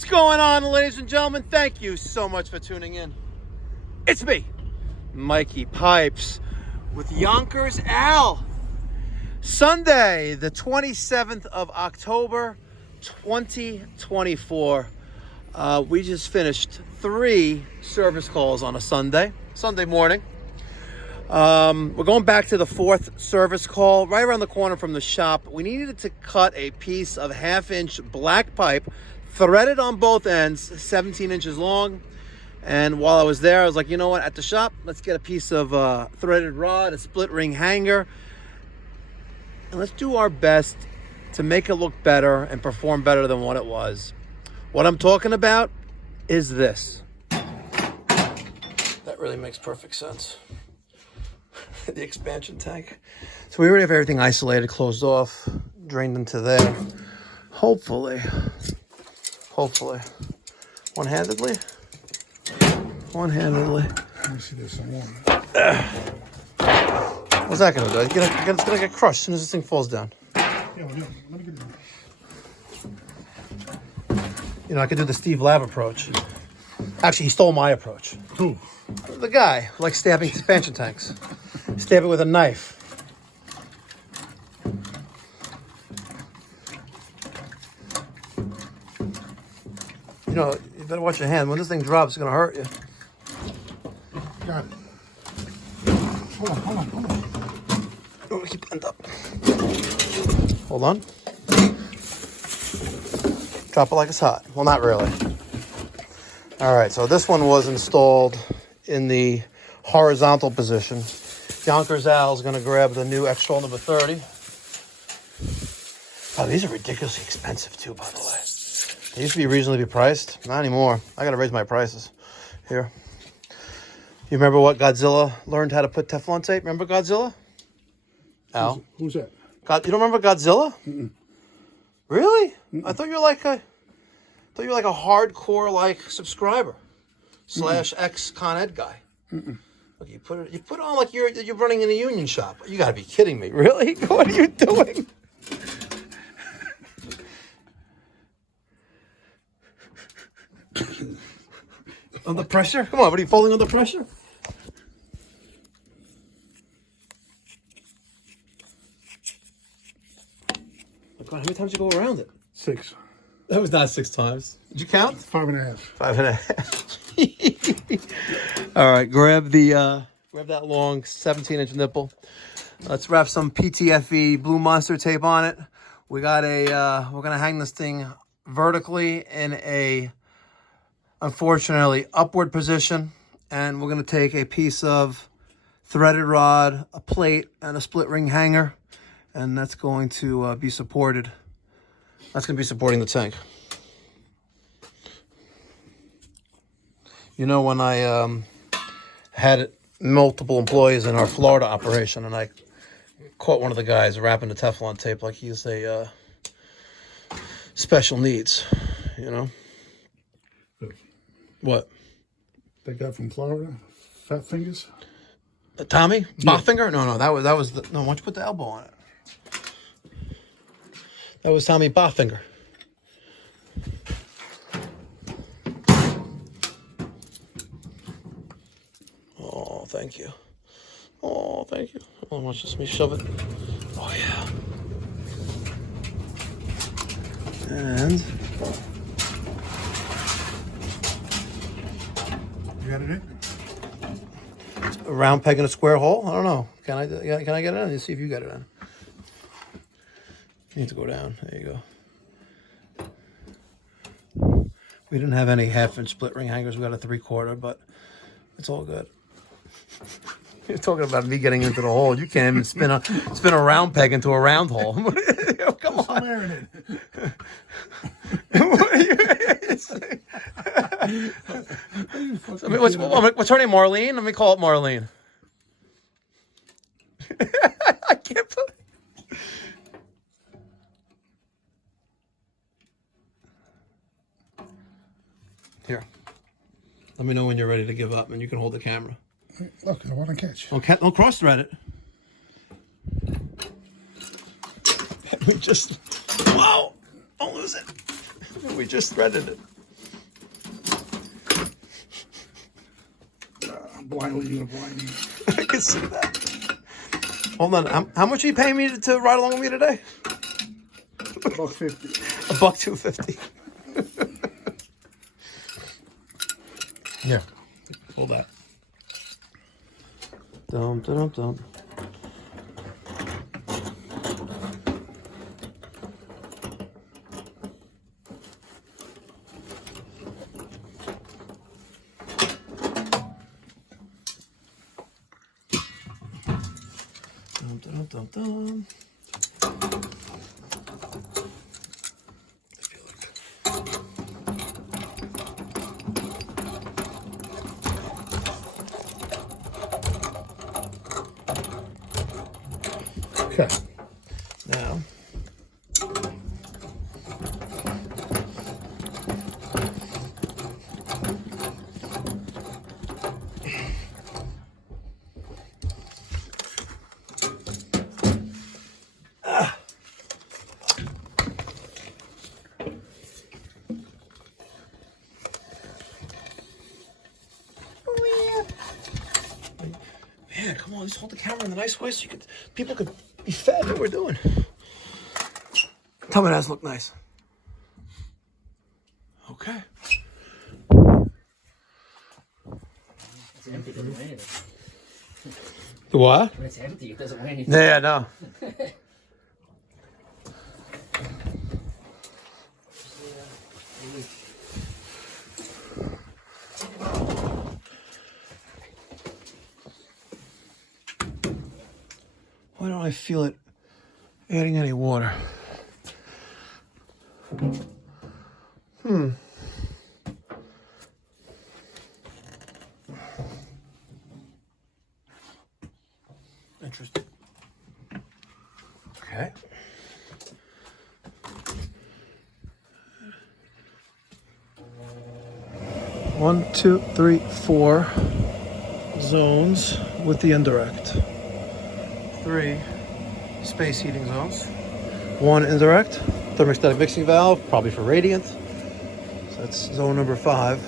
What's going on, ladies and gentlemen? Thank you so much for tuning in. It's me, Mikey Pipes, with Yonkers Al. Sunday, the 27th of October, 2024. We just finished 3 service calls on a Sunday morning. We're going back to the 4th service call, right around the corner from the shop. We needed to cut a piece of 1/2-inch black pipe, threaded on both ends, 17 inches long. And while I was there, I was like, you know what, at the shop, let's get a piece of threaded rod, a split ring hanger, and let's do our best to make it look better and perform better than what it was. What I'm talking about is this. That really makes perfect sense. The expansion tank. So we already have everything isolated, closed off, drained into there. Hopefully, one-handedly. Let me see this some more. What's that gonna do? It's gonna get crushed as soon as this thing falls down. Yeah, let me get it. You know, I could do the Steve Lab approach. Actually, he stole my approach. Who? The guy who likes stabbing expansion tanks. Stab it with a knife. You know, you better watch your hand. When this thing drops, it's gonna hurt you. Got it. Hold on. Oh, keep bent up. Hold on. Drop it like it's hot. Well, not really. All right, so this one was installed in the horizontal position. Yonkers Al's gonna grab the new X-Roll number 30. Oh, these are ridiculously expensive too, by the way. They used to be reasonably priced. Not anymore. I gotta raise my prices. Here. You remember what Godzilla learned how to put Teflon tape? Remember Godzilla? Al? Who's that? You don't remember Godzilla? Mm-mm. Really? Mm-mm. I thought you were like a hardcore subscriber / ex-Con Ed guy. Mm-mm. Look, you put it on like you're running in a union shop. You gotta be kidding me. Really? What are you doing? Under pressure? Come on, what are you folding under pressure? God, how many times did you go around it? 6. That was not 6 times. Did you count? 5.5. 5.5. All right, grab that long 17-inch nipple. Let's wrap some PTFE Blue Monster tape on it. We got we're gonna hang this thing vertically in a, unfortunately, upward position, and we're gonna take a piece of threaded rod, a plate, and a split ring hanger, and that's going to be supported. That's gonna be supporting the tank. You know, when I had multiple employees in our Florida operation, and I caught one of the guys wrapping the Teflon tape like he's a special needs, you know? What? That guy from Florida? Fat Fingers? Tommy? Yeah. Botfinger? No, that was the... No, why don't you put the elbow on it? That was Tommy Botfinger. Oh, thank you. Oh, thank you. Oh, watch this. Let me shove it. Oh, yeah. And... You got it in? A round peg in a square hole? I don't know. Can I get it in? Let's see if you got it in. You need to go down. There you go. We didn't have any 1/2-inch split ring hangers. We got a 3/4, but it's all good. You're talking about me getting into the hole. You can't even spin a round peg into a round hole. Come on. What's her name? Marlene? Let me call it Marlene. I can't put it. Here. Let me know when you're ready to give up, and you can hold the camera. Look, I want to catch. Don't cross-thread it. We just... Whoa! Don't lose it. We just threaded it. blindly you blind. I can see that. Hold on. How much are you paying me to ride along with me today? $1.50. $1.250. Yeah. Pull that. Dum dum dum. Dum dum dum. Okay. Now, man, come on, just hold the camera in the nice way so people could be fed what we're doing. Tell me that doesn't look nice. Okay. It's empty, it doesn't weigh anything. The what? When it's empty, it doesn't weigh anything. Yeah, no. Why don't I feel it adding any water? Interesting. Okay. One, two, three, four zones with the indirect. 3 space heating zones. 1 indirect thermostatic mixing valve, probably for radiant. So that's zone number 5.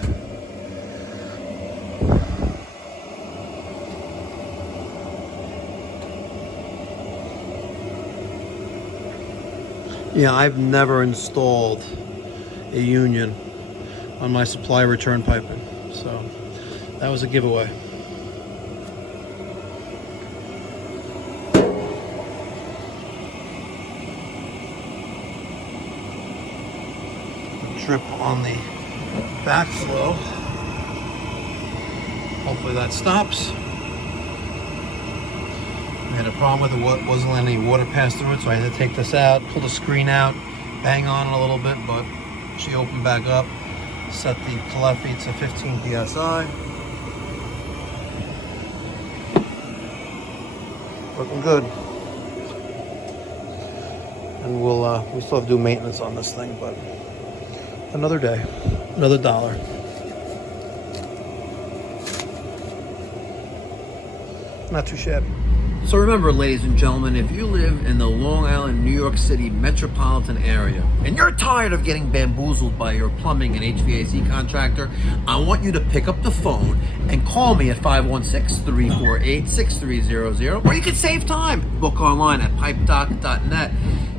Yeah, I've never installed a union on my supply return piping, so that was a giveaway. Drip on the backflow. Hopefully that stops. We had a problem with it, wasn't letting any water pass through it, so I had to take this out, pull the screen out, bang on it a little bit, but she opened back up. Set the calephate to 15 psi. Looking good. And we still have to do maintenance on this thing, but another day, another $1. Not too shabby. So remember, ladies and gentlemen, if you live in the Long Island, New York City metropolitan area, and you're tired of getting bamboozled by your plumbing and HVAC contractor, I want you to pick up the phone and call me at 516-348-6300, or you can save time. Book online at pipedoc.net.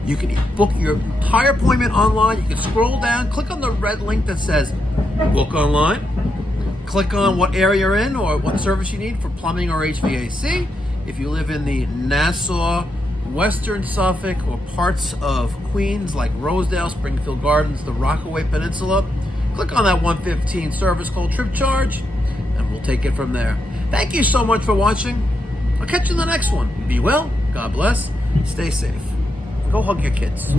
You can book your entire appointment online. You can scroll down, click on the red link that says book online. Click on what area you're in or what service you need for plumbing or HVAC. If you live in the Nassau, Western Suffolk, or parts of Queens like Rosedale, Springfield Gardens, the Rockaway Peninsula, click on that 115 service call trip charge, and we'll take it from there. Thank you so much for watching. I'll catch you in the next one. Be well, God bless, stay safe. Go hug your kids.